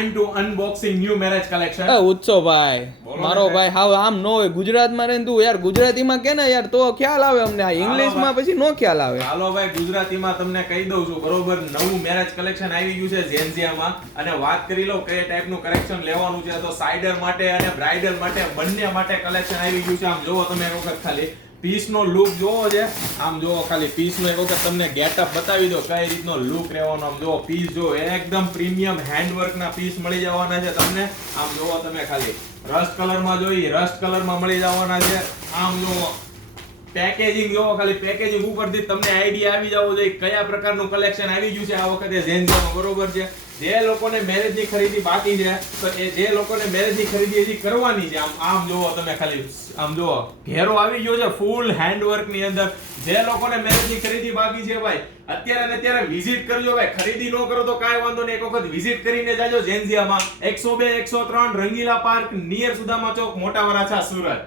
Time to unboxing new marriage collection. ઉત્સવ ભાઈ મારો ભાઈ હાવ આમ નો હોય ગુજરાતમાં રહીને તું યાર ગુજરાતીમાં કે ને યાર તો ખ્યાલ આવે અમને આ ઇંગ્લિશમાં પછી નો ખ્યાલ આવે. હાલો ભાઈ ગુજરાતીમાં તમને કહી દઉં છું બરોબર. નવું મેરેજ કલેક્શન આવી ગયું છે ઝેન્ઝિયામાં અને વાત કરી લો કઈ ટાઈપનું કલેક્શન લેવાનું છે તો સાઇડર માટે અને બ્રાઇડલ માટે બંને માટે કલેક્શન આવી ગયું છે. આમ જોવો તમે એક વખત ખાલી પીસનો લુક જોવો છે. આમ જોવો ખાલી પીસનો એક વખત તમને ગેટઅપ બતાવી દો કઈ રીતનો લુક રહેવાનો. આમ જોવો પીસ જો એકદમ પ્રીમિયમ હેન્ડવર્કના પીસ મળી જવાના છે તમને. આમ જોવો તમે ખાલી રસ્ટ કલરમાં જોઈએ રસ્ટ કલરમાં મળી જવાના છે. આમ જોવો પેકેજિંગ જોવો ખાલી પેકેજિંગ ઉપરથી તમને આઈડિયા આવી જવો જોઈએ કયા પ્રકારનું કલેક્શન આવી ગયું છે આ વખતે ઝેન્ઝિયામાં બરોબર છે. જે લોકોને મેરેજની ખરીદી બાકી છે તો એ જે લોકોને મેરેજની ખરીદી હજી કરવાની છે આમ જોવો તમે ખાલી આમ જોવો ઘેરો આવી ગયો છે ફૂલ હેન્ડવર્કની અંદર. જે લોકોને મેરેજની ખરીદી બાકી છે ભાઈ અત્યારે ને અત્યારે વિઝિટ કરજો ભાઈ. ખરીદી ન કરો તો કાંઈ વાંધો નહીં એક વખત વિઝિટ કરીને જાજો ઝેન્ઝિયામાં 102 103 રંગીલા પાર્ક નિયર સુદામા ચોક મોટા વરાછા સુરત.